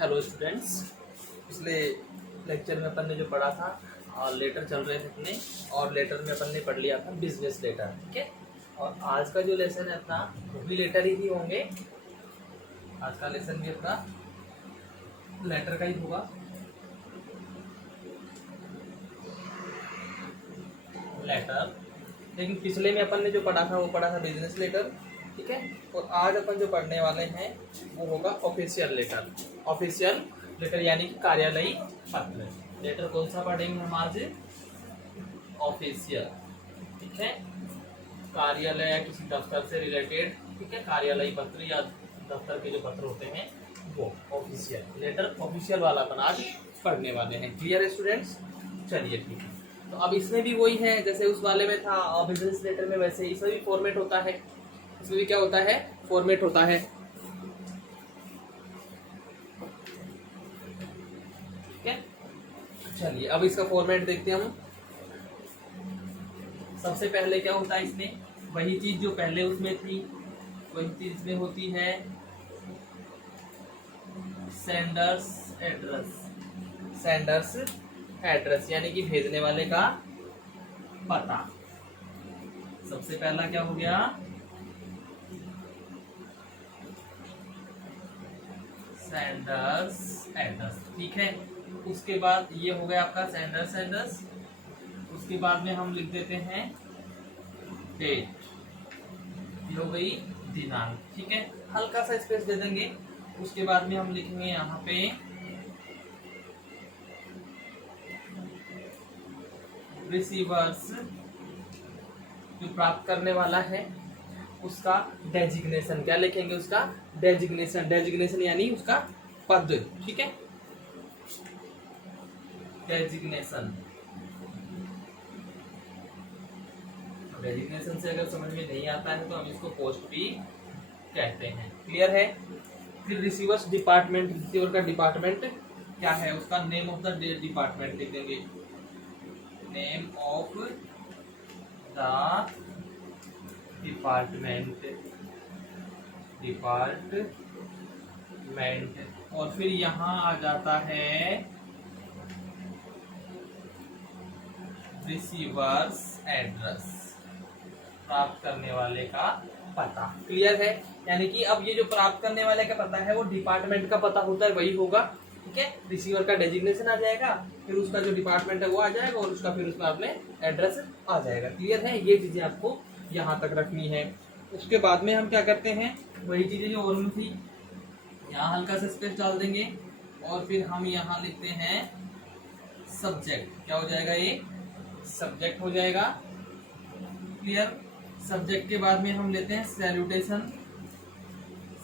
Hello students. पिछले lecture में अपन ने जो पढ़ा था और लेटर चल रहे थे अपने, और लेटर में अपन ने पढ़ लिया था बिजनेस लेटर। ठीक है, और आज का जो लेसन है अपना वो भी लेटर ही होंगे। आज का लेसन भी अपना लेटर का ही होगा। लेटर, लेकिन पिछले में अपन ने जो पढ़ा था वो पढ़ा था बिजनेस लेटर। ठीक है, और आज अपन जो पढ़ने वाले हैं वो होगा ऑफिशियल लेटर। ऑफिशियल लेटर यानी कि कार्यालयी पत्र। लेटर कौन सा पढ़ेंगे हम आज? ऑफिशियल। ठीक है, कार्यालय या किसी दफ्तर से रिलेटेड। ठीक है, कार्यालयी पत्र या दफ्तर के जो पत्र होते हैं वो ऑफिशियल लेटर, ऑफिशियल वाला अपन आज पढ़ने वाले हैं। क्लियर है स्टूडेंट्स? चलिए ठीक है। तो अब इसमें भी वही है जैसे उस वाले में था बिजनेस लेटर में, वैसे इसमें भी फॉर्मेट होता है। इसमें भी क्या होता है? फॉर्मेट होता है। ठीक है, चलिए अब इसका फॉर्मेट देखते हैं हम। सबसे पहले क्या होता है इसमें? वही चीज जो पहले उसमें थी वही चीज इसमें होती है। Sender's address. सेंडर्स एड्रेस यानी कि भेजने वाले का पता। सबसे पहला क्या हो गया? Sender's address. ठीक है, उसके बाद ये हो गया आपका सेंडर्स एड्रेस। उसके बाद में हम लिख देते हैं डेट, ये हो गई दिनांक। ठीक है, हल्का सा स्पेस दे देंगे। उसके बाद में हम लिखेंगे यहाँ पे रिसीवर्स, जो प्राप्त करने वाला है उसका डेजिग्नेशन। क्या लिखेंगे? उसका डेजिग्नेशन। डेजिग्नेशन यानी उसका पद। ठीक है, डेजिग्नेशन। डेजिग्नेशन से अगर समझ में नहीं आता है तो हम इसको पोस्ट भी कहते हैं। क्लियर है? फिर रिसीवर्स डिपार्टमेंट। रिसीवर का डिपार्टमेंट क्या है? उसका नेम ऑफ द डिपार्टमेंट लिख देंगे। Name of the department. और फिर यहाँ आ जाता है रिसीवर्स एड्रेस, प्राप्त करने वाले का पता। क्लियर है? यानी कि अब ये जो प्राप्त करने वाले का पता है वो डिपार्टमेंट का पता होता है, वही होगा। ठीक है, रिसीवर का डेजिग्नेशन आ जाएगा, फिर उसका जो डिपार्टमेंट है वो आ जाएगा, और उसका फिर उसमें अपने एड्रेस आ जाएगा। क्लियर है? ये चीजें आपको यहाँ तक रखनी है। उसके बाद में हम क्या करते हैं? वही चीजें जो और में थी, यहाँ हल्का सा स्पेस डाल देंगे, और फिर हम यहाँ लिखते हैं सब्जेक्ट। क्या हो जाएगा? ये सब्जेक्ट हो जाएगा। क्लियर? सब्जेक्ट के बाद में हम लेते हैं सैल्यूटेशन।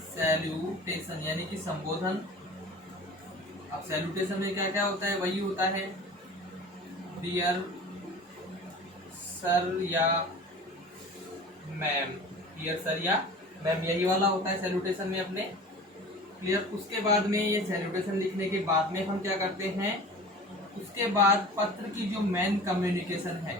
सैल्यूटेशन यानी कि संबोधन। अब सैल्यूटेशन में क्या क्या होता है? वही होता है डियर सर या मैम। डियर सर या मैम, यही वाला होता है सैल्यूटेशन में अपने। क्लियर? उसके बाद में ये सैल्यूटेशन लिखने के बाद में हम क्या करते हैं? उसके बाद पत्र की जो मेन कम्युनिकेशन है,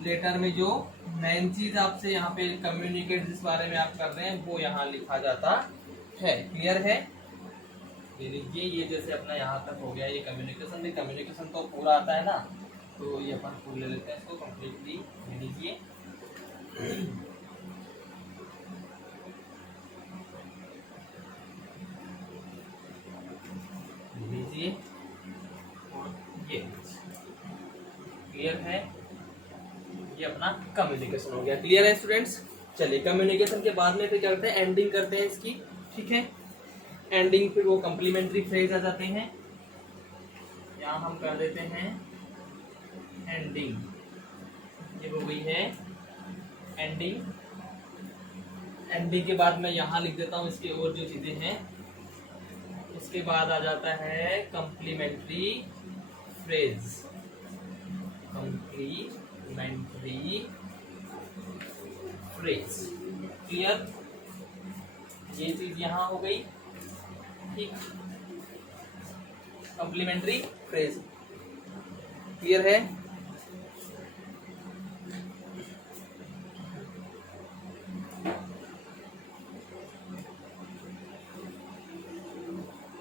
लेटर में जो मेन चीज आपसे यहाँ पे कम्युनिकेट जिस बारे में आप कर रहे हैं वो यहाँ लिखा जाता है। क्लियर है? ये लीजिए, ये जैसे अपना यहाँ तक हो गया ये कम्युनिकेशन। भी कम्युनिकेशन तो पूरा आता है ना, तो ये अपन फुल ले लेते हैं इसको कम्प्लीटली। ये लीजिए, लीजिए, ये क्लियर है? ये अपना कम्युनिकेशन हो गया। क्लियर है स्टूडेंट्स? चलिए, कम्युनिकेशन के बाद में फिर क्या करते हैं? एंडिंग करते हैं इसकी। ठीक है, एंडिंग, फिर वो कम्प्लीमेंट्री फ्रेज आ जाते हैं। यहाँ हम कर देते हैं एंडिंग। ये हो गई है एंडिंग। एंडिंग के बाद मैं यहाँ लिख देता हूँ इसकी और जो चीजें हैं। उसके बाद आ जाता है complimentary phrase. Complimentary phrase. Clear? ये चीज यहाँ हो गई। ठीक, कम्प्लीमेंट्री फ्रेज। क्लियर है?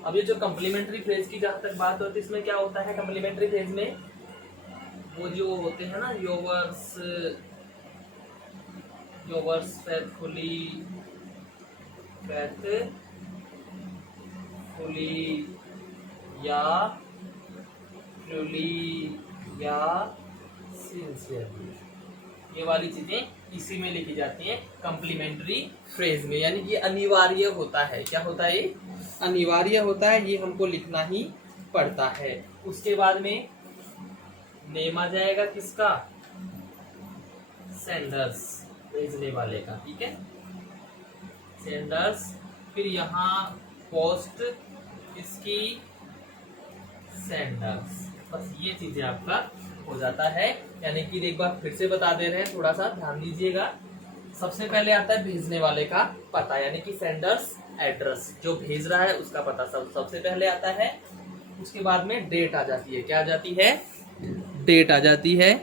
अब ये जो कम्प्लीमेंट्री फ्रेज की जहां तक बात होती है, इसमें क्या होता है कम्प्लीमेंट्री फ्रेज में, वो जो होते हैं ना योवर्स फेथफुली या ट्रूली या सिंसियरली, ये वाली चीजें इसी में लिखी जाती हैं कम्प्लीमेंट्री फ्रेज में, यानी कि अनिवार्य होता है। क्या होता है? अनिवार्य होता है, ये हमको लिखना ही पड़ता है। उसके बाद में नेम आ जाएगा किसका? सेंडर्स, भेजने वाले का। ठीक है, सेंडर्स। फिर यहाँ पोस्ट इसकी सेंडर्स, बस ये चीजें आपका हो जाता है। यानी कि एक बार फिर से बता दे रहे हैं, थोड़ा सा ध्यान दीजिएगा। सबसे पहले आता है भेजने वाले का पता, यानी कि सेंडर्स एड्रेस, जो भेज रहा है उसका पता सबसे पहले आता है। उसके बाद में डेट आ जाती है। क्या आ जाती है? डेट आ जाती है।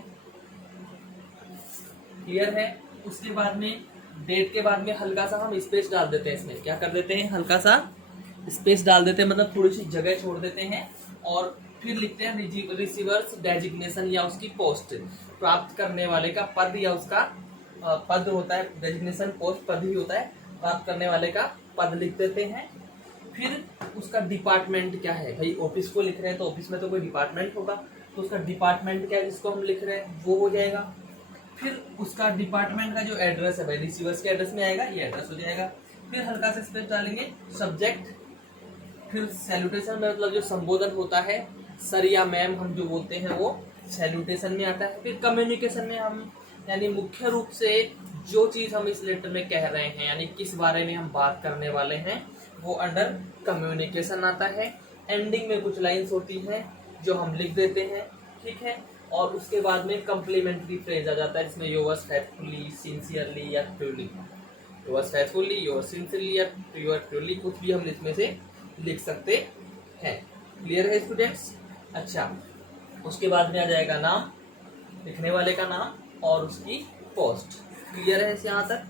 क्लियर है? उसके बाद में डेट के बाद में हल्का सा हम स्पेस डाल देते हैं इसमें। क्या कर देते हैं? हल्का सा स्पेस डाल देते हैं, मतलब थोड़ी सी जगह छोड़ देते हैं, और फिर लिखते हैं रिसीवर्स डेजिग्नेशन या उसकी पोस्ट, प्राप्त करने वाले का पद या उसका पद होता है। डेजिग्नेशन पोस्ट पद ही होता है, प्राप्त करने वाले का पद लिख देते हैं। फिर उसका डिपार्टमेंट क्या है, भाई ऑफिस को लिख रहे हैं तो ऑफिस में तो कोई डिपार्टमेंट होगा, तो उसका डिपार्टमेंट क्या है जिसको हम लिख रहे हैं वो हो जाएगा। फिर उसका डिपार्टमेंट का जो एड्रेस है भाई रिसीवर्स के एड्रेस में आएगा, ये एड्रेस हो जाएगा। फिर हल्का सा स्पेस डालेंगे, सब्जेक्ट। फिर सैल्यूटेशन में मतलब जो संबोधन होता है, सर या मैम हम जो बोलते हैं वो सैल्यूटेशन में आता है। फिर कम्युनिकेशन में हम यानी मुख्य रूप से जो चीज हम इस लेटर में कह रहे हैं, यानी किस बारे में हम बात करने वाले हैं, वो अंडर कम्युनिकेशन आता है। एंडिंग में कुछ लाइंस होती हैं जो हम लिख देते हैं। ठीक है, और उसके बाद में कम्प्लीमेंट्री फ्रेज आ जाता है, जिसमें योर्स फेथफुली, सिंसियरली या truly, yours faithfully, yours sincerely या योर ट्रूली, कुछ भी हम इसमें से लिख सकते हैं। क्लियर है स्टूडेंट्स? अच्छा, उसके बाद में आ जाएगा नाम, लिखने वाले का नाम और उसकी पोस्ट। क्लियर है यहाँ तक?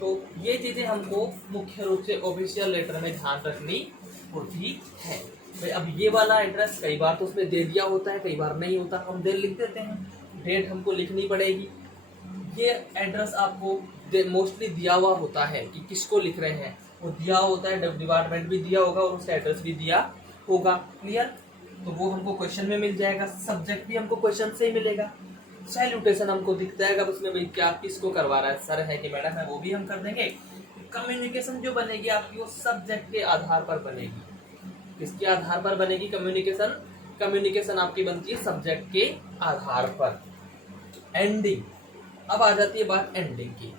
तो ये चीजें हमको मुख्य रूप से ऑफिशियल लेटर में ध्यान रखनी होती है। भाई अब ये वाला एड्रेस कई बार तो उसमें दे दिया होता है, कई बार नहीं होता, हम डेट लिख देते हैं, डेट हमको लिखनी पड़ेगी। ये एड्रेस आपको मोस्टली दिया हुआ होता है कि किसको लिख रहे हैं, वो दिया होता है, डिपार्टमेंट भी दिया होगा और उसका एड्रेस भी दिया होगा। क्लियर? तो वो हमको क्वेश्चन में मिल जाएगा, सब्जेक्ट भी हमको क्वेश्चन से ही मिलेगा, सैल्यूटेशन हमको दिख जाएगा उसमें भाई क्या किसको करवा रहा है, सर है कि मैडम है, वो भी हम कर देंगे। कम्युनिकेशन जो बनेगी आपकी वो सब्जेक्ट के आधार पर बनेगी। किसके आधार पर बनेगी कम्युनिकेशन? कम्युनिकेशन आपकी बनती है सब्जेक्ट के आधार पर। एंडिंग, अब आ जाती है बात एंडिंग की।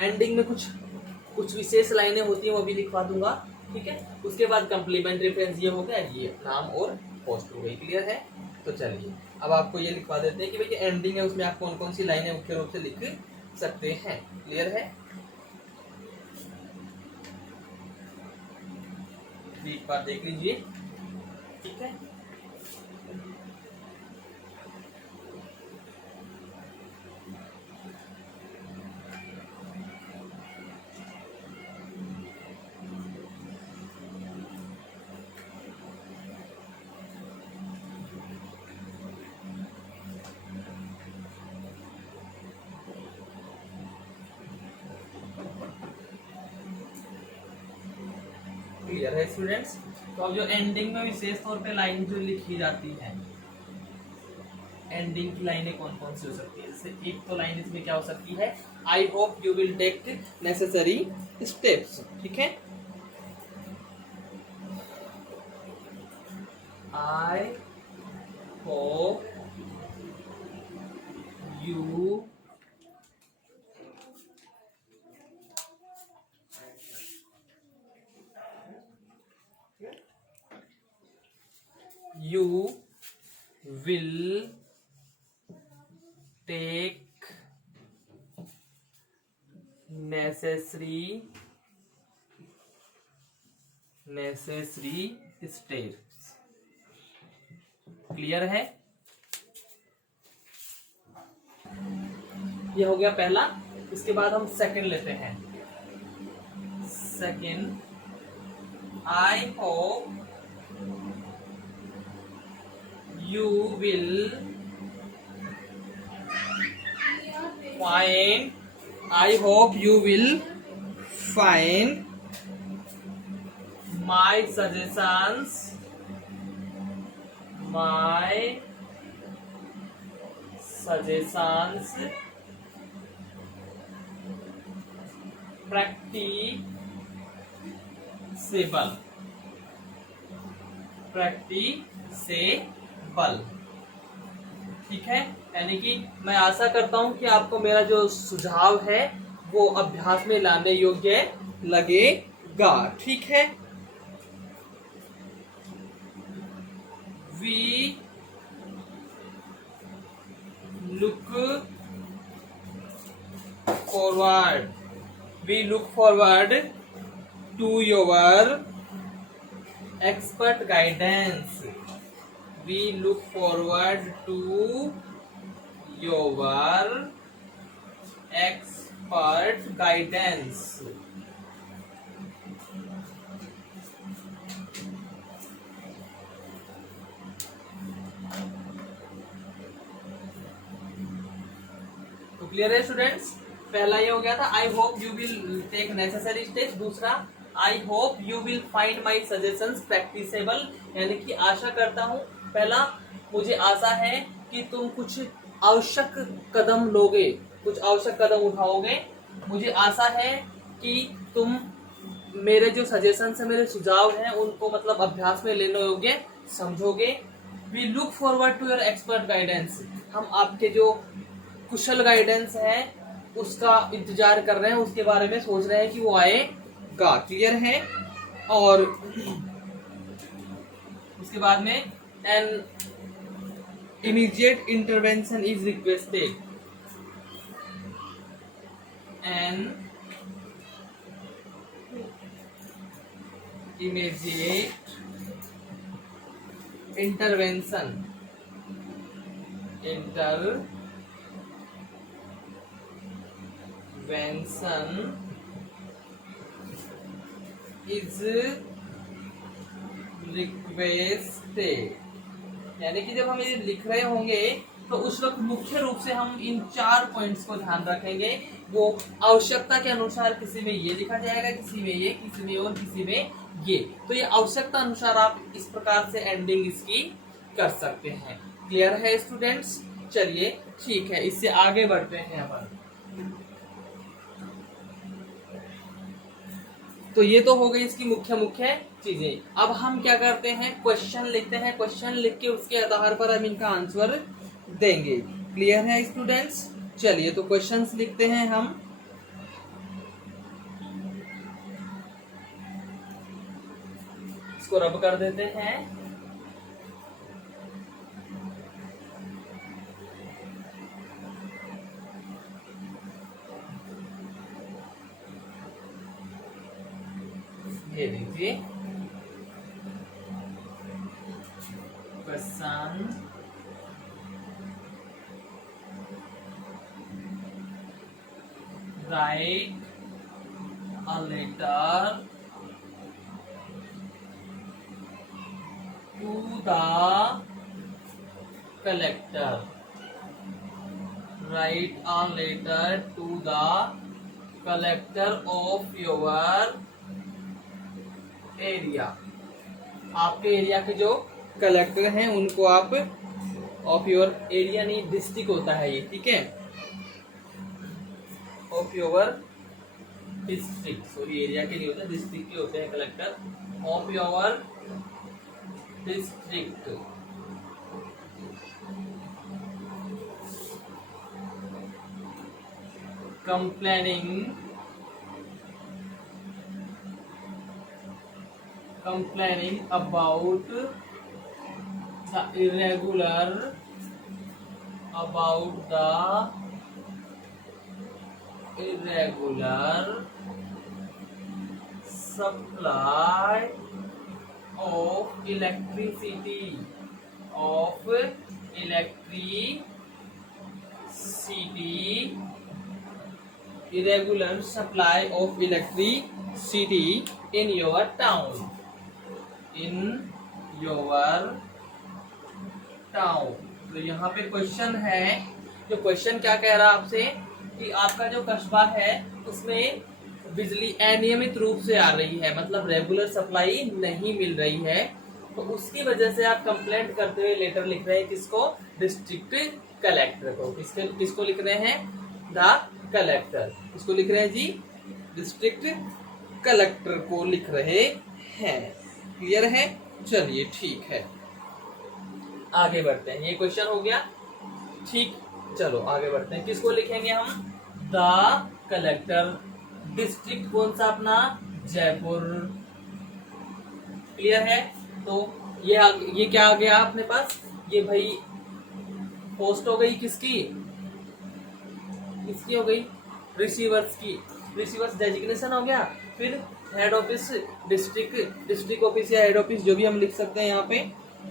एंडिंग में कुछ विशेष लाइनें होती हैं, वो भी लिखवा दूंगा। ठीक है, उसके बाद कम्प्लीमेंट्री फ्रेज ये हो गया, ये नाम और पोस्ट हो गई। क्लियर है? तो चलिए अब आपको ये लिखवा देते हैं कि भाई एंडिंग है, उसमें आप कौन कौन सी लाइनें मुख्य रूप से लिख सकते हैं। क्लियर है? एक बार देख लीजिए। ठीक है, क्लियर है स्टूडेंट्स? तो अब जो एंडिंग में विशेष तौर पे लाइन जो लिखी जाती है, एंडिंग की लाइनें कौन कौन सी हो सकती है? जैसे एक तो लाइन इसमें क्या हो सकती है, I hope you will take necessary steps. ठीक है, I hope you will take necessary steps। Clear है? ये हो गया पहला। इसके बाद हम सेकंड लेते हैं। Second I hope you will find I hope you will find my suggestions practicable. ठीक है, यानी कि मैं आशा करता हूं कि आपको मेरा जो सुझाव है वो अभ्यास में लाने योग्य लगेगा। ठीक है, we look forward to your expert guidance. We look forward to your expert guidance. तो क्लियर है स्टूडेंट्स? पहला ये हो गया था I hope you will take necessary steps. दूसरा I hope you will find my suggestions practicable, यानी कि आशा करता हूँ, पहला मुझे आशा है कि तुम कुछ आवश्यक कदम लोगे, कुछ आवश्यक कदम उठाओगे। मुझे आशा है कि तुम मेरे जो सजेशंस है, मेरे सुझाव हैं, उनको मतलब अभ्यास में लेने योग्य समझोगे। We look forward to your expert guidance, हम आपके जो कुशल गाइडेंस है उसका इंतजार कर रहे हैं, उसके बारे में सोच रहे हैं कि वो आएगा। क्लियर है? और उसके बाद में an immediate intervention is requested, an immediate intervention is requested, यानी कि जब हम ये लिख रहे होंगे तो उस वक्त मुख्य रूप से हम इन 4 पॉइंट्स को ध्यान रखेंगे। वो आवश्यकता के अनुसार किसी में ये लिखा जाएगा, किसी में ये, किसी में और किसी में ये। तो ये आवश्यकता अनुसार आप इस प्रकार से एंडिंग इसकी कर सकते हैं। क्लियर है स्टूडेंट्स? चलिए ठीक है, इससे आगे बढ़ते हैं अपन। तो ये तो हो गई इसकी मुख्य चीजें। अब हम क्या करते हैं, क्वेश्चन लिखते हैं। क्वेश्चन लिख के उसके आधार पर हम इनका आंसर देंगे। क्लियर है स्टूडेंट्स? चलिए तो क्वेश्चंस लिखते हैं हम। इसको रब कर देते हैं। ये देखिए question write a letter to the collector, write a letter to the collector of your area. आपके एरिया के जो कलेक्टर हैं उनको आप, ऑफ योर एरिया नहीं डिस्ट्रिक्ट होता है ये, ठीक है, of your district, sorry area के लिए होता है, डिस्ट्रिक्ट के होते हैं collector, of your district. complaining about the irregular supply of electricity irregular supply of electricity in your town। In your town. तो यहाँ पे क्वेश्चन है, जो क्वेश्चन क्या कह रहा है आपसे कि आपका जो कस्बा है उसमें बिजली अनियमित रूप से आ रही है, मतलब रेगुलर सप्लाई नहीं मिल रही है, तो उसकी वजह से आप कंप्लेंट करते हुए लेटर लिख रहे हैं किसको? डिस्ट्रिक्ट कलेक्टर को। किसको लिख रहे हैं? The collector. किसको लिख रहे हैं जी? डिस्ट्रिक्ट कलेक्टर को लिख रहे हैं। क्लियर है? चलिए ठीक है, आगे बढ़ते हैं। ये क्वेश्चन हो गया, ठीक। चलो आगे बढ़ते हैं। किसको लिखेंगे हम? The collector. डिस्ट्रिक्ट कौन सा अपना? जयपुर। क्लियर है? तो ये क्या आ गया अपने पास? ये भाई पोस्ट हो गई किसकी? किसकी हो गई? रिसीवर्स की। रिसीवर्स डेजिग्नेशन हो गया। फिर हेड ऑफिस, डिस्ट्रिक्ट ऑफिस या हेड ऑफिस जो भी हम लिख सकते हैं यहाँ पे।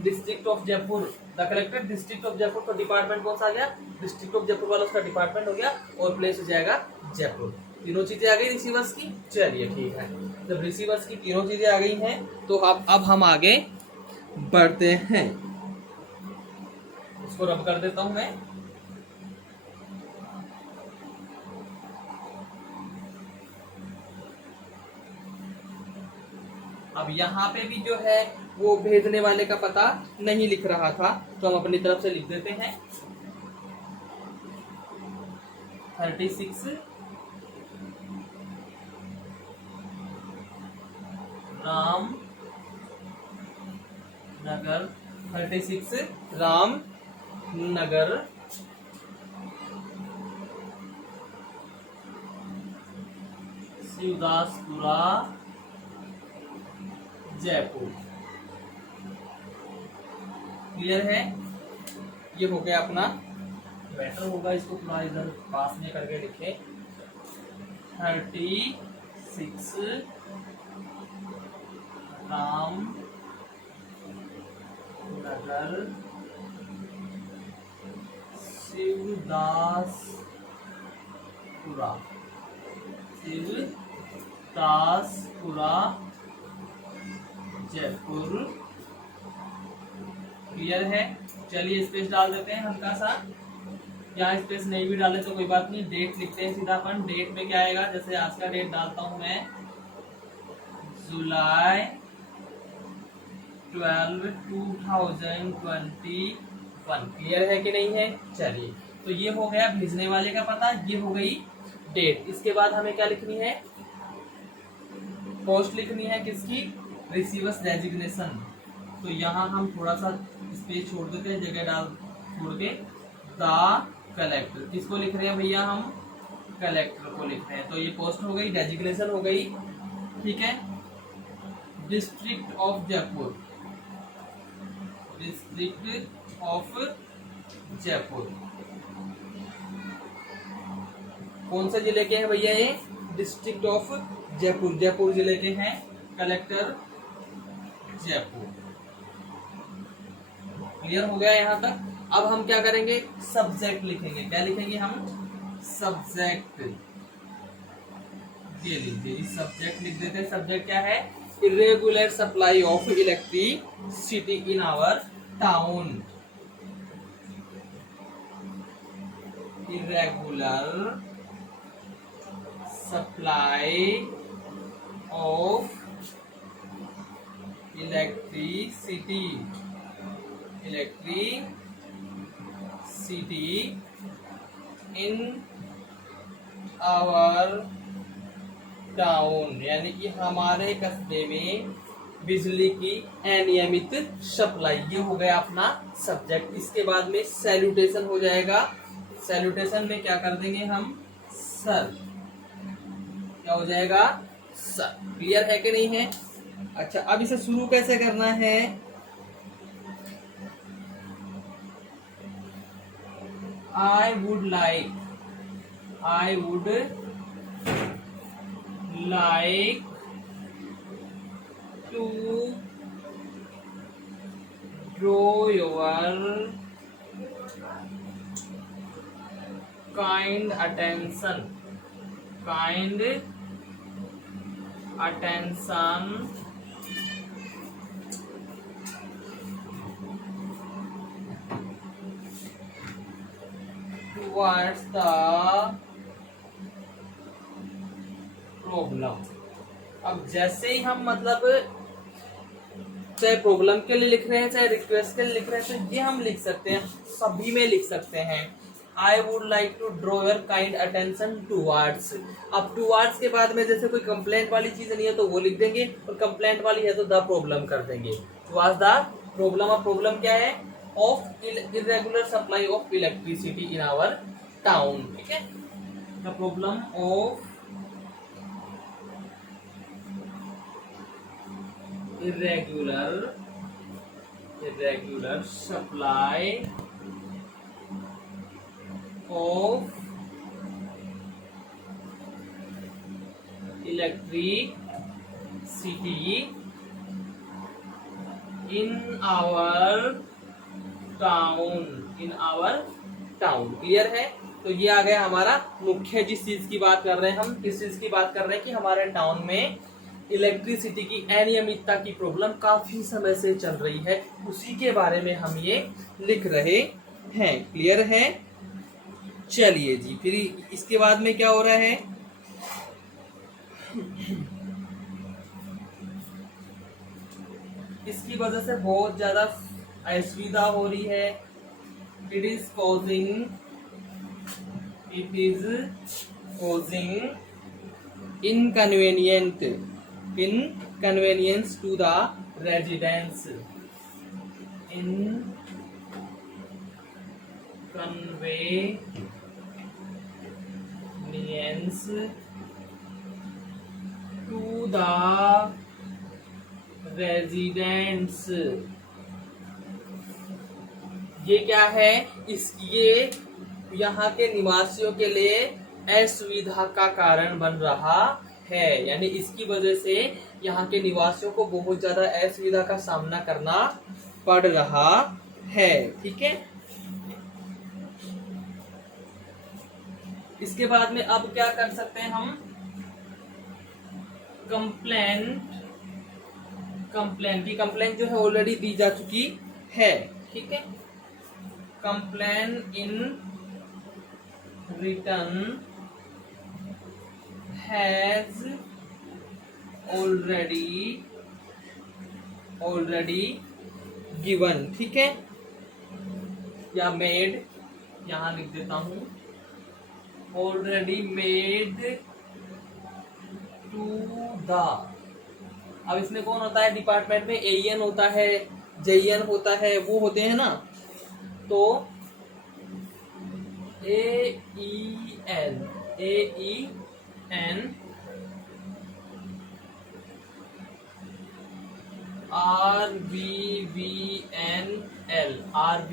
District of Jaipur, the collector district of Jaipur. तो डिपार्टमेंट कौन सा आ गया? डिस्ट्रिक्ट ऑफ जयपुर वाला उसका डिपार्टमेंट हो गया और प्लेस हो जाएगा जयपुर। तीनों चीजें आ गई रिसीवर्स की। चलिए ठीक है, जब रिसीवर्स की तीनों चीजें आ गई हैं तो अब हम आगे बढ़ते हैं। इसको रब कर देता हूं मैं। अब यहाँ पे भी जो है वो भेजने वाले का पता नहीं लिख रहा था, तो हम अपनी तरफ से लिख देते हैं 36 राम नगर, 36 राम नगर, शिवदासपुरा, जयपुर। क्लियर है? ये हो गया अपना। बेटर होगा इसको थोड़ा इधर पास में करके लिखे। 36 राम नगर, शिवदासपुरा, जयपुर। क्लियर है? चलिए स्पेस डाल देते हैं हल्का सा, यहाँ स्पेस नहीं भी डाले तो कोई बात नहीं। डेट लिखते हैं सीधा अपन। डेट में क्या आएगा? जैसे आज का डेट डालता हूं मैं, जुलाई 12, 2021। क्लियर है कि नहीं है? चलिए, तो ये हो गया भेजने वाले का पता, ये हो गई डेट। इसके बाद हमें क्या लिखनी है? पोस्ट लिखनी है किसकी? Receiver's designation. तो यहाँ हम थोड़ा सा स्पेस छोड़ देते हैं, जगह डाल छोड़ के द कलेक्टर। किसको लिख रहे हैं भैया? हम कलेक्टर को लिख रहे हैं। तो ये पोस्ट हो गई, डेजिग्नेशन हो गई, ठीक है। District of Jaipur, district of Jaipur कौन से जिले के हैं भैया? ये डिस्ट्रिक्ट ऑफ जयपुर, जयपुर जिले के हैं। कलेक्टर जयपुर। क्लियर हो गया यहाँ तक? अब हम क्या करेंगे? सब्जेक्ट लिखेंगे। क्या लिखेंगे हम? सब्जेक्ट। ये लीजिए, सब्जेक्ट लिख देते हैं। सब्जेक्ट क्या है? Irregular supply of electricity in our town. Irregular supply of electricity in our town, यानी कि हमारे कस्बे में बिजली की अनियमित सप्लाई। ये हो गया अपना सब्जेक्ट। इसके बाद में सैल्यूटेशन हो जाएगा। सैल्यूटेशन में क्या कर देंगे हम? सर। क्या हो जाएगा? सर। क्लियर है कि नहीं है? अच्छा, अब इसे शुरू कैसे करना है? I would like to draw your kind attention towards the problem. अब जैसे ही हम मतलब चाहे प्रॉब्लम के लिए लिख रहे हैं चाहे रिक्वेस्ट के लिए लिख रहे हैं, तो ये हम लिख सकते हैं, सभी में लिख सकते हैं। I would like to draw your kind attention towards. अब टुवर्ड्स के बाद में जैसे कोई कंप्लेंट वाली चीज नहीं है तो वो लिख देंगे, और कंप्लेंट वाली है तो द प्रॉब्लम कर देंगे। Towards the problem. अब प्रॉब्लम क्या है? Of irregular supply of electricity in our town. ठीक है, the problem of irregular supply of electricity in our town। Clear है? तो ये आ गया हमारा मुख्य, जिस चीज की बात कर रहे हैं हम, किस चीज की बात कर रहे हैं कि हमारे टाउन में इलेक्ट्रिसिटी की अनियमितता की प्रॉब्लम काफी समय से चल रही है, उसी के बारे में हम ये लिख रहे हैं। क्लियर है? चलिए जी, फिर इसके बाद में क्या हो रहा है? इसकी वजह से बहुत ज्यादा असुविधा हो रही है। It is causing inconvenience to the residents। inconvenience to the residents। ये क्या है? ये यहाँ के निवासियों के लिए असुविधा का कारण बन रहा है, यानी इसकी वजह से यहाँ के निवासियों को बहुत ज्यादा असुविधा का सामना करना पड़ रहा है। ठीक है, इसके बाद में अब क्या कर सकते हैं हम? कंप्लेंट जो है ऑलरेडी दी जा चुकी है। ठीक है, complaint in return has already given। ठीक है, या मेड, यहां लिख देता हूं, already made to the। अब इसमें कौन होता है डिपार्टमेंट में? एईएन होता है, जेईएन होता है, वो होते हैं ना। तो AEN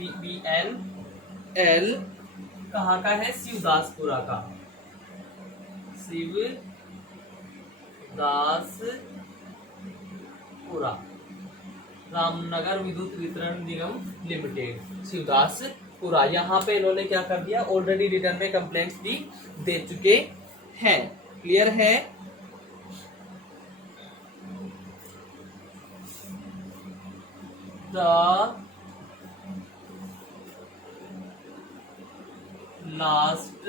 RVVNL कहाँ का है? शिवदासपुरा का। शिवदासपुरा, रामनगर विद्युत वितरण निगम लिमिटेड, शिवदासपुरा। यहाँ पे इन्होंने क्या कर दिया? ऑलरेडी रिटर्न में कंप्लेंट्स भी दे चुके हैं। क्लियर है? द लास्ट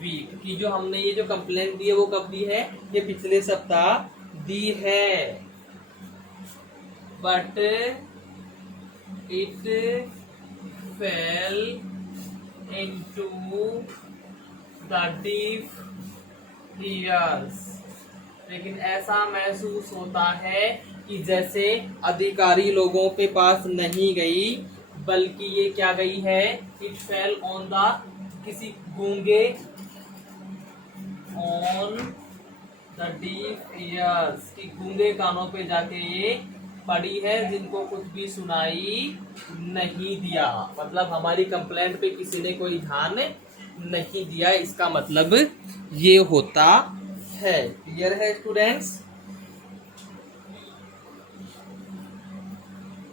वीक की जो हमने ये जो कंप्लेंट दी है वो कब दी है? ये पिछले सप्ताह दी है। But it fail into the deep ears। लेकिन ऐसा महसूस होता है कि जैसे अधिकारी लोगों के पास नहीं गई, बल्कि ये क्या गई है? इट फेल ऑन द, किसी गूंगे, ऑन द डीफ ईयर्स, कि गूंगे कानों पे जाके ये पड़ी है, जिनको कुछ भी सुनाई नहीं दिया। मतलब हमारी कंप्लेंट पे किसी ने कोई ध्यान नहीं दिया, इसका मतलब ये होता है। क्लियर है स्टूडेंट्स?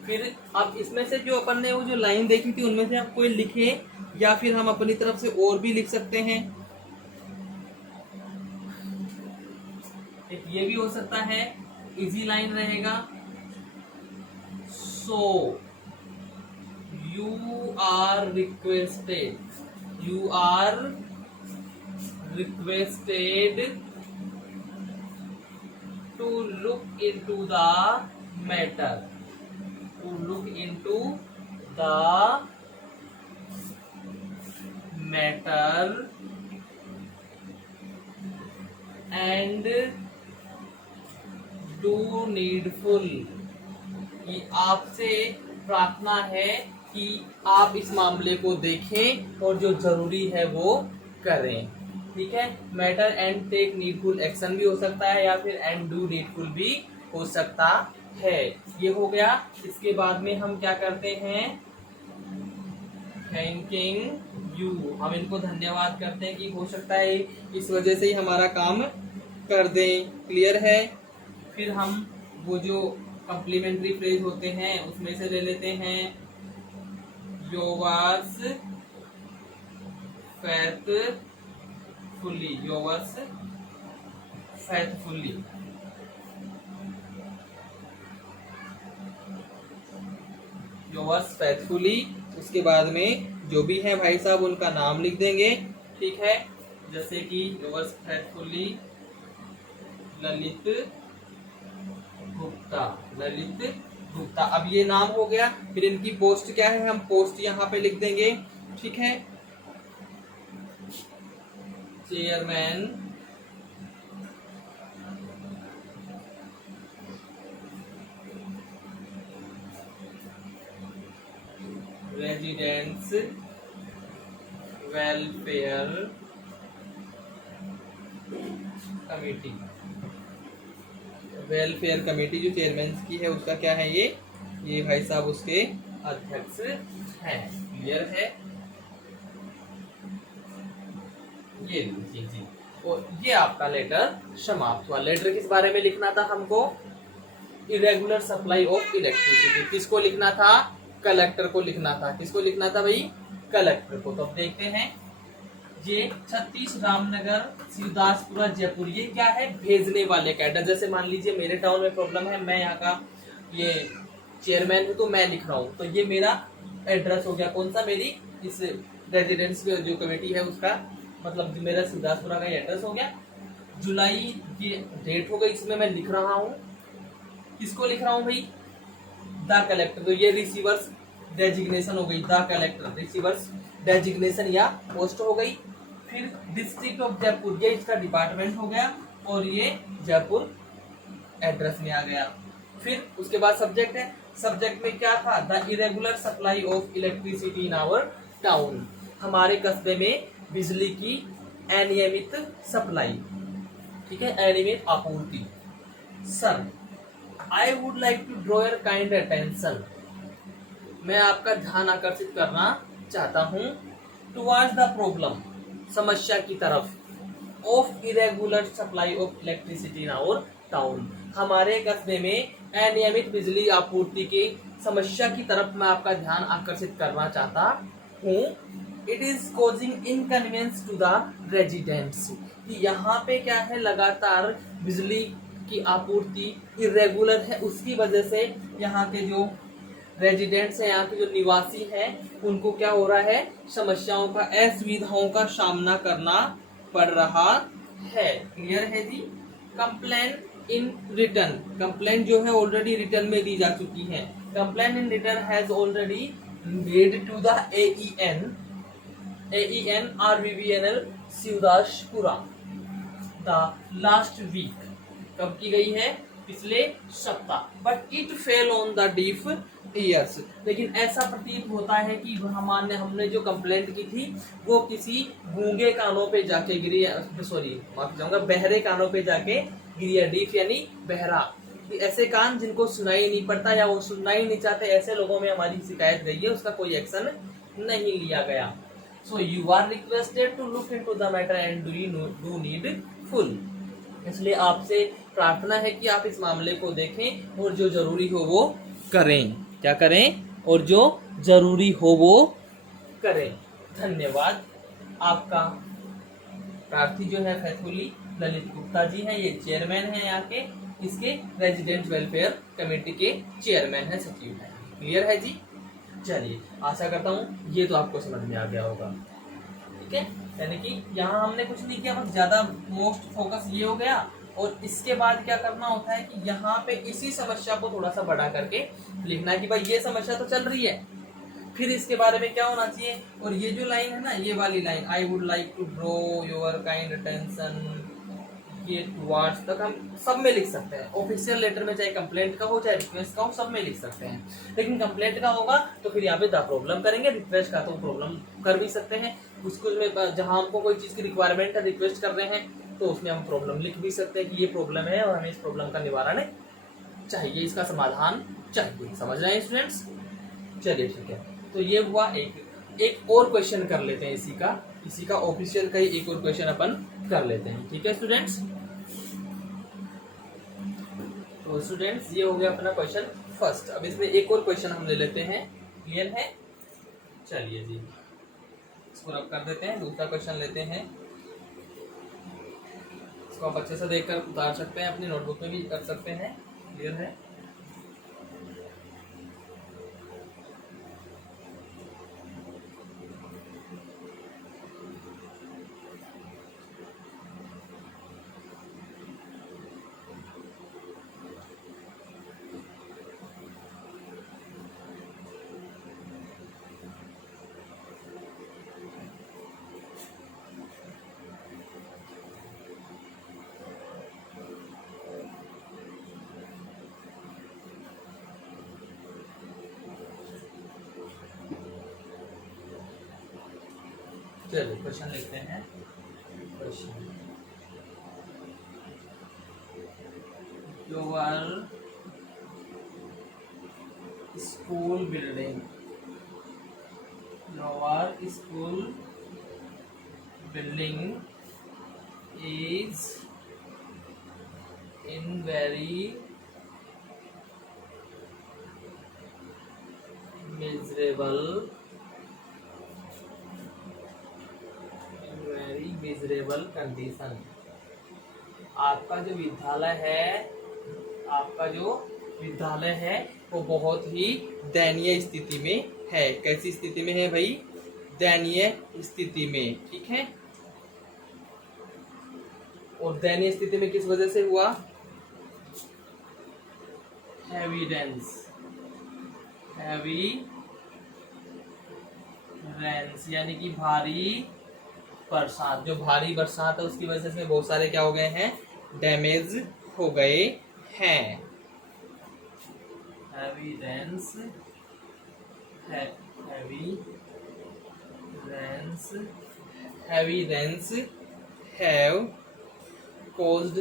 फिर अब इसमें से जो अपन ने वो जो लाइन देखी थी उनमें से आप कोई लिखे, या फिर हम अपनी तरफ से और भी लिख सकते हैं। एक ये भी हो सकता है, इजी लाइन रहेगा। So you are requested to look into the matter, and do needful। कि आपसे प्रार्थना है कि आप इस मामले को देखें और जो जरूरी है वो करें। ठीक है, matter and take needful action भी हो सकता है या फिर एंड डू नीडफुल भी हो सकता है। ये हो गया। इसके बाद में हम क्या करते हैं, थैंकिंग यू, हम इनको धन्यवाद करते हैं कि हो सकता है इस वजह से ही हमारा काम कर दें। क्लियर है। फिर हम वो जो कम्प्लीमेंट्री फ्रेज होते हैं उसमें से ले लेते हैं, योवर्स फेथफुली, उसके बाद में जो भी है भाई साहब उनका नाम लिख देंगे। ठीक है, जैसे कि योवर्स फेथफुली ललित गुप्ता। अब ये नाम हो गया। फिर इनकी पोस्ट क्या है, हम पोस्ट यहाँ पे लिख देंगे। ठीक है, chairman residents welfare committee. Welfare committee जो चेयरमैन की है उसका क्या है, ये भाई साहब उसके अध्यक्ष हैं। क्लियर है। ये जी और ये आपका लेटर समाप्त हुआ। लेटर किस बारे में लिखना था हमको, इरेगुलर सप्लाई ऑफ इलेक्ट्रिसिटी। किसको लिखना था, कलेक्टर को लिखना था। किसको लिखना था भाई, कलेक्टर को। तो अब देखते हैं, ये 36 रामनगर शिवदासपुरा जयपुर, ये क्या है, भेजने वाले का एड्रेस। जैसे मान लीजिए मेरे टाउन में प्रॉब्लम है, मैं यहाँ का ये चेयरमैन हूँ तो मैं लिख रहा हूँ, तो ये मेरा एड्रेस हो गया। कौन सा, मेरी इस रेजिडेंस जो कमेटी है उसका, मतलब मेरा शिवदासपुरा का एड्रेस हो गया। जुलाई की डेट हो गई, इसमें मैं लिख रहा हूँ। किसको लिख रहा हूँ भाई, द कलेक्टर। तो ये रिसीवर्स डेजिग्नेशन हो गई, द कलेक्टर रिसीवर्स डेजिग्नेशन या पोस्ट हो गई। फिर डिस्ट्रिक्ट ऑफ जयपुर, ये इसका डिपार्टमेंट हो गया और ये जयपुर एड्रेस में आ गया। फिर उसके बाद सब्जेक्ट है, सब्जेक्ट में क्या था, the irregular supply of electricity in our town, हमारे कस्बे में बिजली की अनियमित सप्लाई। ठीक है, अनियमित आपूर्ति। Sir, I would like to draw your kind attention, मैं आपका ध्यान आकर्षित करना चाहता हूँ, टुवर्ड्स द प्रॉब्लम, समस्या की तरफ, of irregular supply of electricity in our town, हमारे कस्बे में अनियमित बिजली आपूर्ति की समस्या की तरफ मैं आपका ध्यान आकर्षित करना चाहता हूँ। It is causing inconvenience to the residents, यहाँ पे क्या है, लगातार बिजली की आपूर्ति इरेगुलर है, उसकी वजह से यहाँ के जो रेजिडेंट्स हैं, यहाँ के जो निवासी हैं, उनको क्या हो रहा है, समस्याओं का, असुविधाओं का सामना करना पड़ रहा है। क्लियर है जी। कंप्लेन इन रिटर्न, कंप्लेन जो है ऑलरेडी रिटर्न में दी जा चुकी है। Complaint in return has already made to the AEN RVVNL Shivdaspura the last week, कब की गई है, पिछले सप्ताह। But it fell on the deaf ears, लेकिन ऐसा प्रतीत होता है कि हमने जो कंप्लेंट की थी वो किसी गूंगे कानों पे जाके गिरी, सॉरी माफी चाहूंगा, बहरे कानों पे जाके गिरी है। डीफ यानी बहरा, ऐसे कान जिनको सुनाई नहीं पड़ता या वो सुनना ही नहीं चाहते, ऐसे लोगों में हमारी शिकायत गई है, उसका कोई एक्शन नहीं लिया गया। So you are requested to look into the matter and do needful, इसलिए आपसे प्रार्थना है कि आप इस मामले को देखें और जो जरूरी हो वो करें। क्या करें, और जो जरूरी हो वो करें। धन्यवाद। आपका प्रार्थी जो है फेथफुली ललित गुप्ता जी हैं, ये चेयरमैन हैं यहाँ के, इसके रेजिडेंट वेलफेयर कमेटी के चेयरमैन हैं, सचिव हैं। क्लियर है जी। चलिए आशा करता हूँ ये तो आपको समझ में आ गया होगा। ठीक है, यानी कि यहाँ हमने कुछ नहीं किया, बस ज्यादा मोस्ट फोकस ये हो गया। और इसके बाद क्या करना होता है कि यहाँ पे इसी समस्या को थोड़ा सा बड़ा करके लिखना है कि भाई ये समस्या तो चल रही है, फिर इसके बारे में क्या होना चाहिए। और ये जो लाइन है ना, ये वाली line, I would like to draw your kind attention, ये टुवर्ड्स तक हम सब में लिख सकते हैं। ऑफिशियल लेटर में चाहे कंप्लेंट का हो चाहे रिक्वेस्ट का हो, सब में लिख सकते हैं। लेकिन कंप्लेंट का होगा तो फिर यहाँ पे द प्रॉब्लम करेंगे, रिक्वेस्ट का तो प्रॉब्लम कर भी सकते हैं। उसको में जहाँ हमको कोई चीज की रिक्वायरमेंट है, रिक्वेस्ट कर रहे हैं, तो उसमें हम प्रॉब्लम लिख भी सकते हैं कि ये प्रॉब्लम है और हमें इस प्रॉब्लम का निवारण चाहिए, इसका समाधान चाहिए। समझ रहे हैं स्टूडेंट्स? चलिए ठीक है, तो ये हुआ एक और क्वेश्चन कर लेते हैं इसी का ऑफिशियल का ही एक और क्वेश्चन अपन कर लेते हैं। ठीक है स्टूडेंट्स, तो स्टूडेंट्स ये हो गया अपना क्वेश्चन फर्स्ट। अब इसमें एक और क्वेश्चन हम ले लेते हैं। क्लियर है? चलिए जी, इसको रब कर देते हैं, दूसरा क्वेश्चन लेते हैं। इसको आप अच्छे से देखकर उतार सकते हैं, अपनी नोटबुक में भी कर सकते हैं। क्लियर है? चलिए क्वेश्चन लिखते हैं। Question, your school building, your school building is in very miserable condition। आपका जो विद्यालय है वो बहुत ही दयनीय स्थिति में है। कैसी स्थिति में है भाई? दयनीय स्थिति में। ठीक है, और दयनीय स्थिति में किस वजह से हुआ? हैवी रेन्स, यानी कि भारी बरसात। जो भारी बरसात है उसकी वजह से बहुत सारे क्या हो गए हैं? डैमेज हो गए हैं। Heavy rains have caused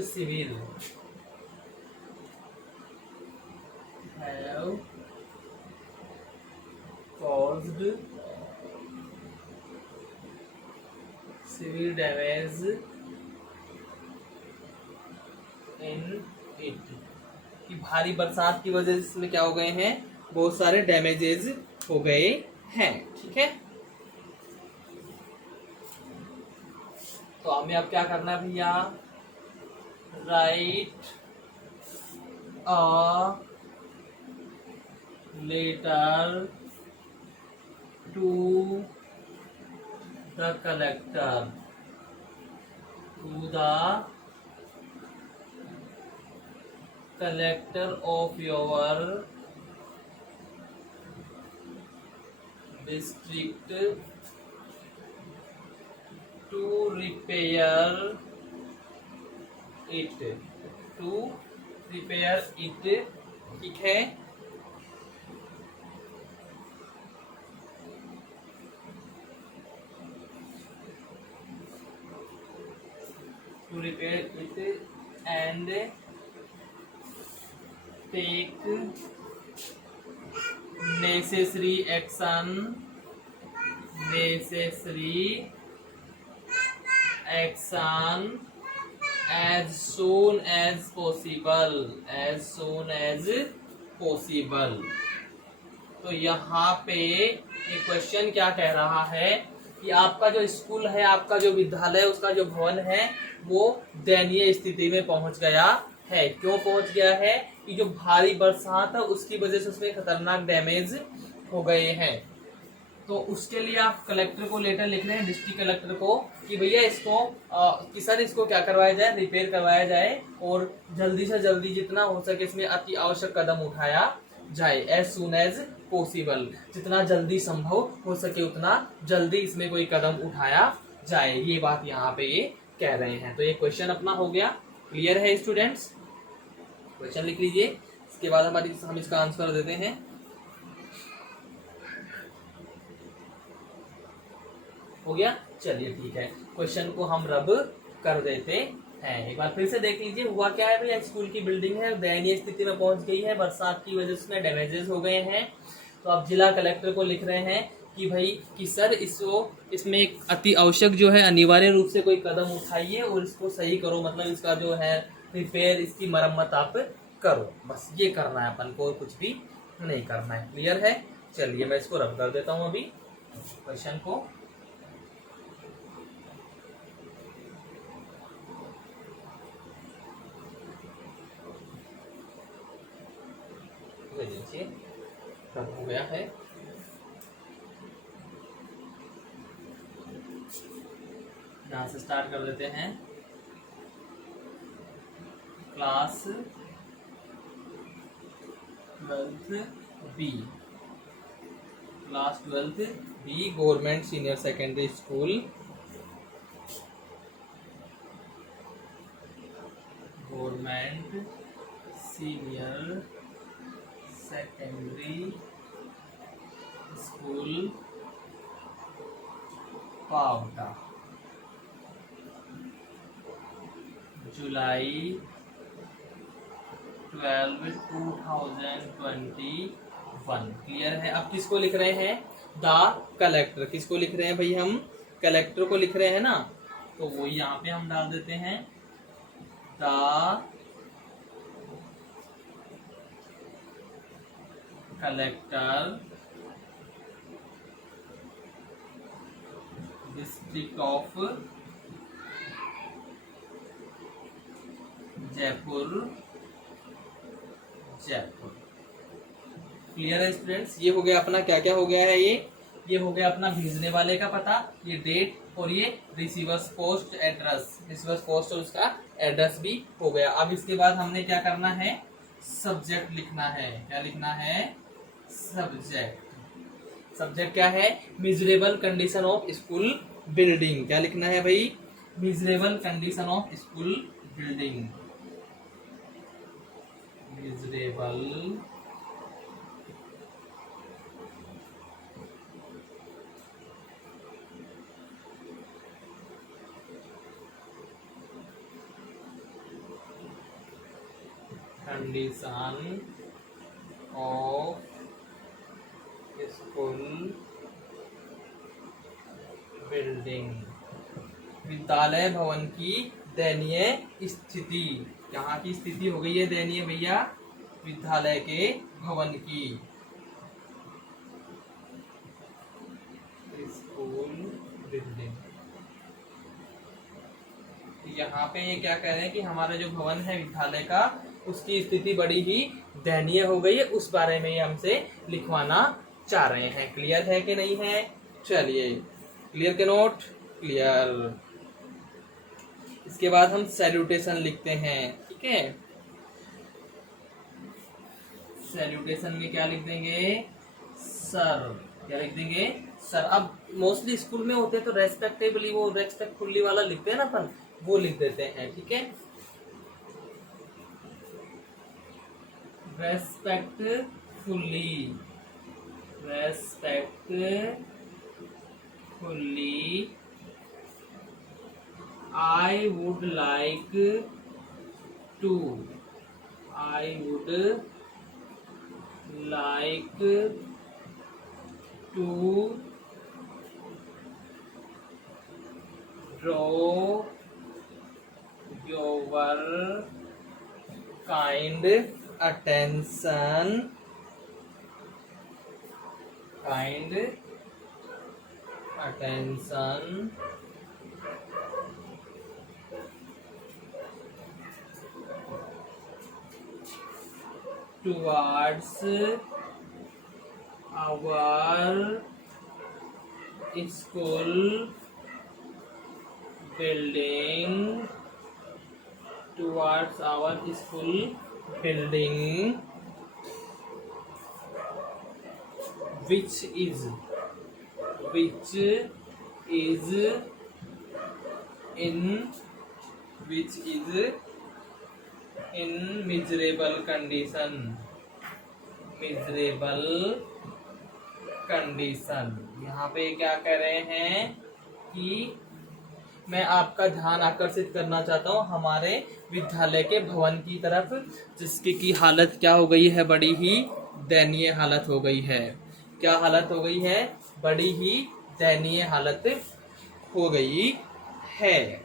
severe damage in it। कि भारी बरसात की वजह से इसमें क्या हो गए हैं? बहुत सारे डैमेजेस हो गए हैं। ठीक है, तो हमें अब क्या करना है भैया? Write a letter to the collector, of your district to repair it। ठीक है, to repair it and take necessary action as soon as possible। तो यहाँ पे एक क्वेश्चन क्या कह रहा है कि आपका जो स्कूल है, आपका जो विद्यालय, उसका जो भवन है वो दयनीय स्थिति में पहुंच गया है। क्यों पहुंच गया है? कि जो भारी बरसात है उसकी वजह से उसमें खतरनाक डैमेज हो गए हैं। तो उसके लिए आप कलेक्टर को लेटर लिख रहे हैं, डिस्ट्रिक्ट कलेक्टर को, कि भैया इसको कि सर इसको क्या करवाया जाए, रिपेयर करवाया जाए और जल्दी से जल्दी जितना हो सके इसमें अति आवश्यक कदम उठाया जाए, एज सुन एज पॉसिबल, जितना जल्दी संभव हो सके उतना जल्दी इसमें कोई कदम उठाया जाए। ये बात यहाँ पे ये कह रहे हैं। तो ये क्वेश्चन अपना हो गया। क्लियर है स्टूडेंट्स? क्वेश्चन लिख लीजिए, इसके बाद हम इसका आंसर देते हैं। हो गया, चलिए ठीक है, क्वेश्चन को हम रब कर देते हैं। एक बार फिर से देख लीजिए, हुआ क्या है भैया, स्कूल की बिल्डिंग है दयनीय स्थिति में पहुंच गई है, बरसात की वजह से डैमेजेस हो गए हैं। तो अब जिला कलेक्टर को लिख रहे हैं कि भाई कि सर इसमें एक अति आवश्यक जो है अनिवार्य रूप से कोई कदम उठाइए और इसको सही करो, मतलब इसका जो है रिपेयर, इसकी मरम्मत आप करो। बस ये करना है अपन को, कुछ भी नहीं करना है। क्लियर है? चलिए मैं इसको रब कर देता हूँ अभी क्वेश्चन को। रब हो गया है। यहाँ से स्टार्ट कर देते हैं। Class 12th B, class 12th B, government senior secondary school, government senior secondary school Paota, July 12, 2021। Clear है? अब किसको लिख रहे हैं? The collector. किसको लिख रहे हैं भाई? हम कलेक्टर को लिख रहे हैं ना, तो वो यहाँ पे हम डाल देते हैं the collector district of Jaipur, Jaipur. Clear है स्टूडेंट्स? ये हो गया अपना, क्या क्या हो गया है ये हो गया अपना भेजने वाले का पता, ये डेट और ये receiver's post address, receiver's post और उसका एड्रेस भी हो गया। अब इसके बाद हमने क्या करना है? सब्जेक्ट लिखना है। क्या लिखना है? सब्जेक्ट। सब्जेक्ट क्या है? Miserable condition of school building. क्या लिखना है भाई? Miserable condition of school building, miserable condition of school building, विद्यालय भवन की दयनीय स्थिति। कहाँ की स्थिति हो गई है दयनीय भैया? विद्यालय के भवन की, स्कूल बिल्डिंग। यहाँ पे ये क्या कह रहे हैं कि हमारा जो भवन है विद्यालय का, उसकी स्थिति बड़ी ही दयनीय हो गई है, उस बारे में हमसे लिखवाना चाह रहे हैं। क्लियर है कि नहीं है? चलिए, क्लियर के नोट? क्लियर। इसके बाद हम सैल्यूटेशन लिखते हैं। ठीक है, सैल्यूटेशन में क्या लिख देंगे? सर। क्या लिख देंगे? सर। अब मोस्टली स्कूल में होते हैं तो रेस्पेक्टेबली, वो रेस्पेक्टफुली वाला लिखते हैं ना अपन, वो लिख देते हैं। ठीक है, respectfully, respectfully I would like to, I would like to draw your kind attention, kind attention towards our school building, towards our school building, which is in miserable condition। यहाँ पे क्या कह रहे हैं कि मैं आपका ध्यान आकर्षित करना चाहता हूँ हमारे विद्यालय के भवन की तरफ, जिसकी की हालत क्या हो गई है, बड़ी ही दयनीय हालत हो गई है। क्या हालत हो गई है? बड़ी ही दयनीय हालत हो गई है।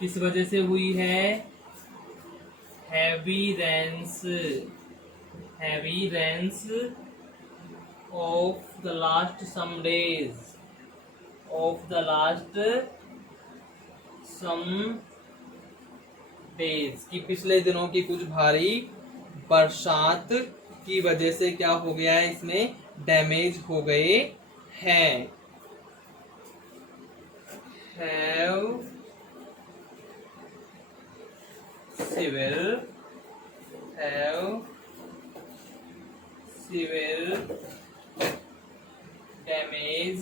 किस वजह से हुई है? Heavy rains of the last some days कि पिछले दिनों की कुछ भारी बरसात की वजह से क्या हो गया है, इसमें डैमेज हो गए हैं। have severe डैमेज,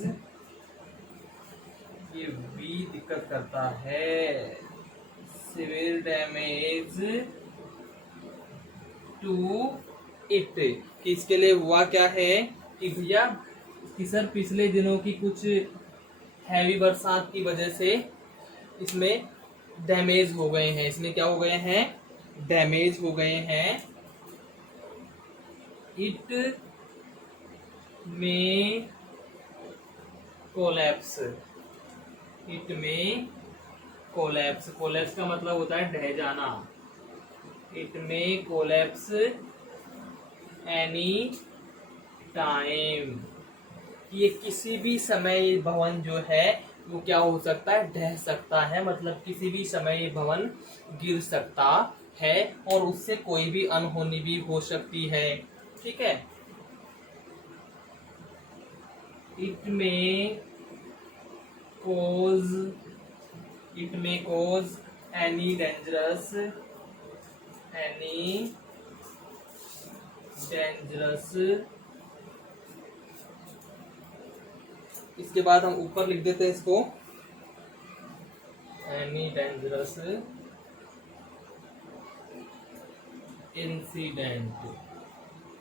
ये भी दिक्कत करता है। सिविल डैमेज टू इट, कि इसके लिए हुआ क्या है कि भैया कि सर पिछले दिनों की कुछ हैवी बरसात की वजह से इसमें डैमेज हो गए हैं। इसमें क्या हो गए हैं? डैमेज हो गए हैं। इट में कोलैप्स, कोलैप्स का मतलब होता है ढह जाना। इट में कोलैप्स एनी टाइम, ये किसी भी समय ये भवन जो है वो क्या हो सकता है? ढह सकता है, मतलब किसी भी समय ये भवन गिर सकता है और उससे कोई भी अनहोनी भी हो सकती है। ठीक है। It may cause any dangerous इसके बाद हम ऊपर लिख देते हैं इसको any dangerous incident,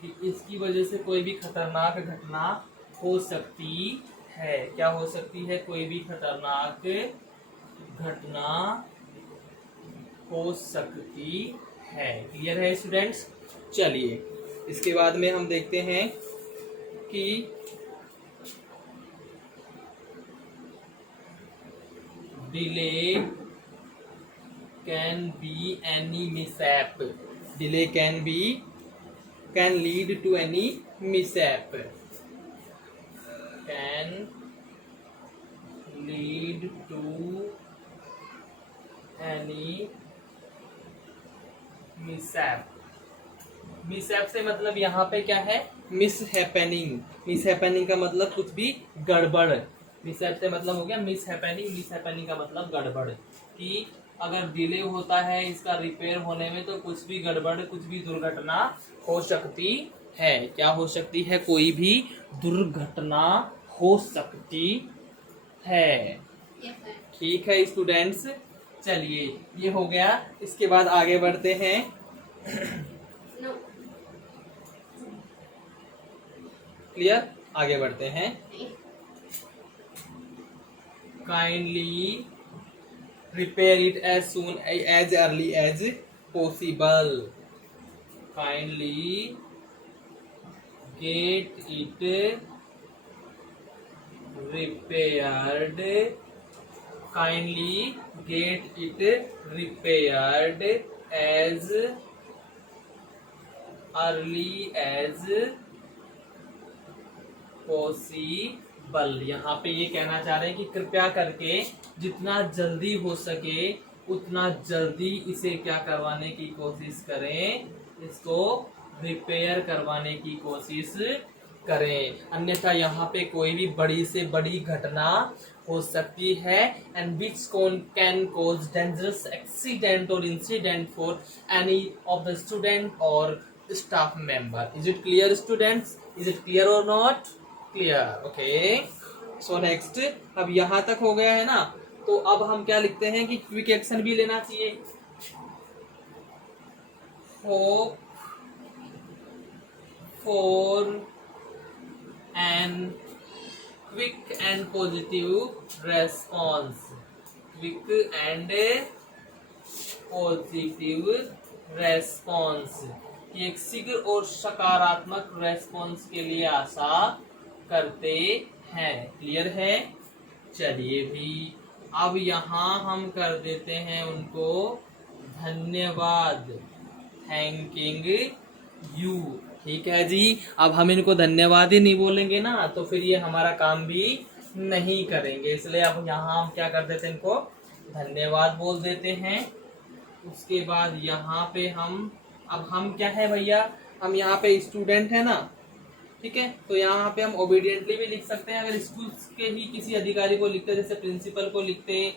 कि इसकी वजह से कोई भी खतरनाक घटना हो सकती है। क्या हो सकती है? कोई भी खतरनाक घटना हो सकती है। क्लियर है स्टूडेंट्स? चलिए इसके बाद में हम देखते हैं कि delay can be any mishap, delay can lead to any mishap, can lead to any mishap। Mishap से मतलब यहाँ पे क्या है? मिसहैपनिंग का मतलब कुछ भी गड़बड़। मिसहैप से मतलब हो गया मिसहैपनिंग का मतलब गड़बड़, कि अगर डिले होता है इसका रिपेयर होने में तो कुछ भी गड़बड़, कुछ भी दुर्घटना हो सकती है। क्या हो सकती है? कोई भी दुर्घटना हो सकती है। ठीक है स्टूडेंट्स, चलिए ये हो गया। इसके बाद आगे बढ़ते हैं। क्लियर? आगे बढ़ते हैं। Kindly repair it as early as possible, kindly get it repaired, kindly get it repaired as early as possible। यहाँ पे ये कहना चाह रहे हैं कि कृपया करके जितना जल्दी हो सके उतना जल्दी इसे क्या करवाने की कोशिश करें, इसको रिपेयर करवाने की कोशिश करें, अन्यथा यहाँ पे कोई भी बड़ी से बड़ी घटना हो सकती है and which can cause dangerous accident और incident for any of the student और staff member. Is it clear students? Is it clear और not clear? Okay, so next, अब यहाँ तक हो गया है ना, तो अब हम क्या लिखते हैं कि क्विक एक्शन भी लेना चाहिए। Hope for an quick and positive response, quick and positive response, एक शीघ्र और सकारात्मक रेस्पॉन्स के लिए आशा करते हैं। क्लियर है? चलिए भी, अब यहाँ हम कर देते हैं उनको धन्यवाद, थैंकिंग यू। ठीक है जी, अब हम इनको धन्यवाद ही नहीं बोलेंगे ना तो फिर ये हमारा काम भी नहीं करेंगे, इसलिए अब यहाँ हम क्या कर देते हैं, इनको धन्यवाद बोल देते हैं। उसके बाद यहाँ पे हम क्या है भैया, हम यहाँ पे स्टूडेंट है ना, ठीक है, तो यहाँ पे हम ओबीडियंटली भी लिख सकते हैं अगर स्कूल के ही किसी अधिकारी को लिखते, जैसे प्रिंसिपल को लिखते,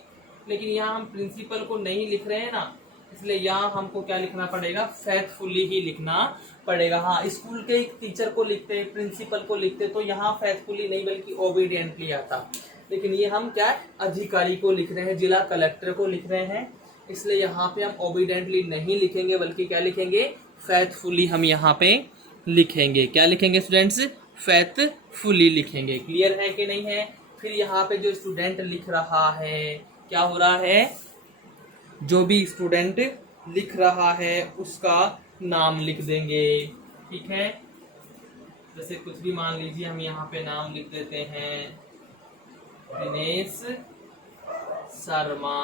लेकिन यहाँ हम प्रिंसिपल को नहीं लिख रहे हैं ना, इसलिए यहाँ हमको क्या लिखना पड़ेगा, फेथफुली ही लिखना पड़ेगा। हाँ, स्कूल के टीचर को लिखते, प्रिंसिपल को लिखते तो यहाँ फेथफुली नहीं बल्कि ओबीडियंटली आता, लेकिन ये हम क्या अधिकारी को लिख रहे हैं, जिला कलेक्टर को लिख रहे हैं, इसलिए यहाँ पे हम ओबीडियंटली नहीं लिखेंगे बल्कि क्या लिखेंगे, फेथफुली हम यहाँ पे लिखेंगे। क्या लिखेंगे स्टूडेंट्स? फेथफुली लिखेंगे। क्लियर है कि नहीं है? फिर यहाँ पे जो स्टूडेंट लिख रहा है, क्या हो रहा है, जो भी स्टूडेंट लिख रहा है उसका नाम लिख देंगे। ठीक है, जैसे कुछ भी मान लीजिए, हम यहाँ पे नाम लिख देते हैं दिनेश शर्मा।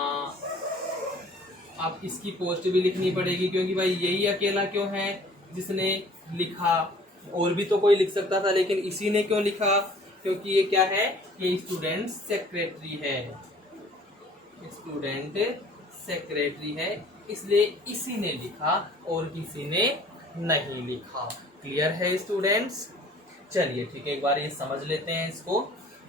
अब इसकी पोस्ट भी लिखनी पड़ेगी क्योंकि भाई यही अकेला क्यों है जिसने लिखा, और भी तो कोई लिख सकता था लेकिन इसी ने क्यों लिखा, क्योंकि ये क्या है, ये स्टूडेंट सेक्रेटरी है, स्टूडेंट सेक्रेटरी है, इसलिए इसी ने लिखा और किसी ने नहीं लिखा। क्लियर है स्टूडेंट्स? चलिए ठीक है, एक बार ये समझ लेते हैं इसको।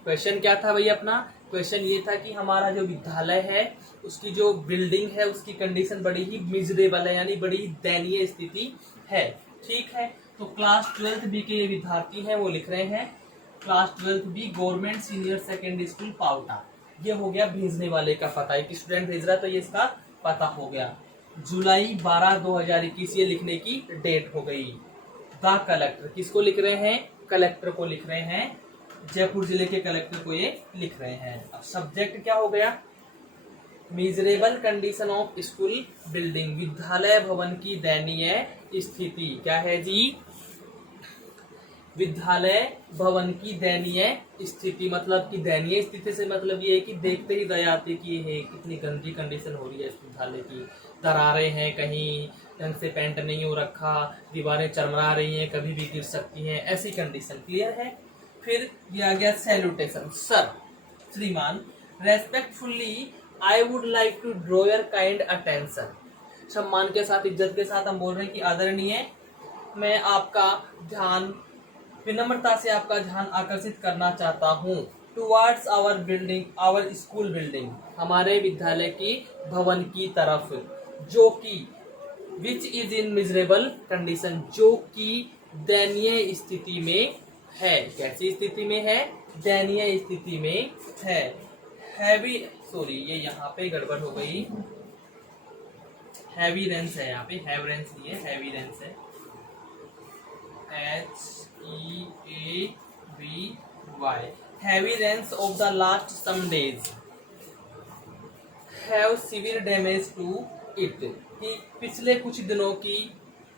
क्वेश्चन क्या था भैया अपना? क्वेश्चन ये था कि हमारा जो विद्यालय है उसकी जो बिल्डिंग है उसकी कंडीशन बड़ी ही मिजरेबल है, यानी बड़ी ही दयनीय स्थिति है। ठीक है, तो क्लास 12th बी के विद्यार्थी हैं वो लिख रहे हैं class 12th B government senior secondary school Pavta. ये हो गया भेजने वाले का पता, एक स्टूडेंट भेज रहा है तो ये इसका पता हो गया। जुलाई 12 2021 ये लिखने की डेट हो गई। द कलेक्टर किसको लिख रहे हैं? कलेक्टर को लिख रहे हैं, जयपुर जिले के कलेक्टर को ये लिख रहे हैं। अब सब्जेक्ट क्या हो गया? Miserable condition of school building, विद्यालय भवन की दयनीय स्थिति। क्या है जी? विद्यालय भवन की दयनीय स्थिति, मतलब कि दयनीय स्थिति से मतलब ये है कि देखते ही दया आती कि ये कितनी गंदी कंडीशन हो रही है इस विद्यालय की। दरारें हैं, कहीं ढंग से पेंट नहीं हो रखा, दीवारें चरमरा रही हैं, कभी भी गिर सकती हैं, ऐसी कंडीशन। क्लियर है? फिर दिया गया सैल्यूटेशन। सर, श्रीमान, respectfully I would like to draw your kind attention. सम्मान के साथ, इज्जत के साथ हम बोल रहे हैं कि आदरणीय, मैं आपका ध्यान, विनम्रता से आपका ध्यान आकर्षित करना चाहता हूँ towards our building, our school building, हमारे विद्यालय की भवन की तरफ, जो कि which is in miserable condition, जो कि दयनीय स्थिति में है। कैसी स्थिति में है? दयनीय स्थिति में है। हैवी, सॉरी ये यहाँ पे गड़बड़ हो गई, हैवी रेंस है, यहाँ पे हैव रेंस नहीं है, हैवी रेंस है, HEAVY, heavy rains of the last some days have severe damage to it, कि पिछले कुछ दिनों की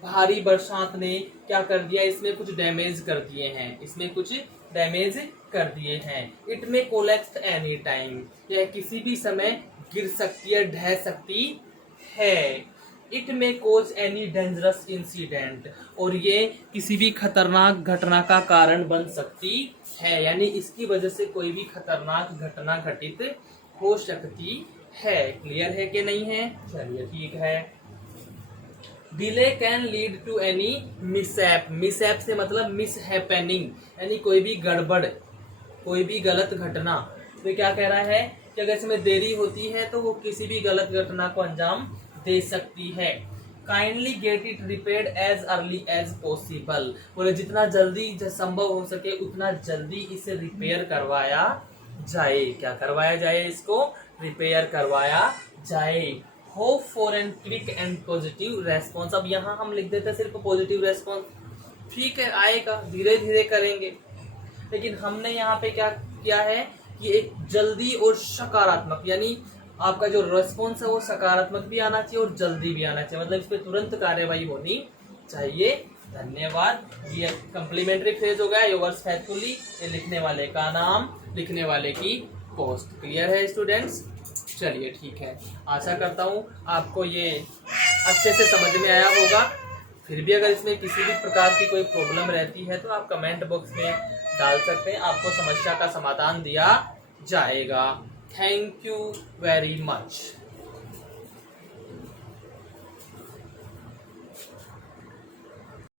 भारी बरसात ने क्या कर दिया, इसमें कुछ डैमेज कर दिए हैं, इसमें कुछ डैमेज कर दिए हैं। इट में कोलैप्स एनी टाइम, यह किसी भी समय गिर सकती है, ढह सकती है। इट में कोज एनी डेंजरस इंसिडेंट, और ये किसी भी खतरनाक घटना का कारण बन सकती है, यानी इसकी वजह से कोई भी खतरनाक घटना घटित हो सकती है। क्लियर है कि नहीं है? चलिए ठीक है। Delay can lead to any mishap, mishap से मतलब मिसहैपनिंग, यानी कोई भी गड़बड़, कोई भी गलत घटना। तो क्या कह रहा है कि अगर इसमें देरी होती है तो वो किसी भी गलत घटना को अंजाम दे सकती है। Kindly get it repaired as early as possible, बोले जितना जल्दी संभव हो सके उतना जल्दी इसे रिपेयर करवाया जाए। क्या करवाया जाए? इसको रिपेयर करवाया जाए। Hope for an quick and positive response, अब यहाँ हम लिख देते हैं सिर्फ पॉजिटिव रेस्पॉन्स, ठीक है आएगा, धीरे धीरे करेंगे, लेकिन हमने यहाँ पे क्या किया है कि एक जल्दी और सकारात्मक, यानी आपका जो रेस्पॉन्स है वो सकारात्मक भी आना चाहिए और जल्दी भी आना चाहिए, मतलब इस पे तुरंत कार्यवाही होनी चाहिए। धन्यवाद। ये कम्प्लीमेंट्री फ्रेज हो गया, योर्स फैथफुली, ये लिखने वाले का नाम, लिखने वाले की पोस्ट। क्लियर है स्टूडेंट्स? चलिए ठीक है, आशा करता हूँ आपको ये अच्छे से समझ में आया होगा। फिर भी अगर इसमें किसी भी प्रकार की कोई प्रॉब्लम रहती है तो आप कमेंट बॉक्स में डाल सकते हैं, आपको समस्या का समाधान दिया जाएगा। Thank you very much.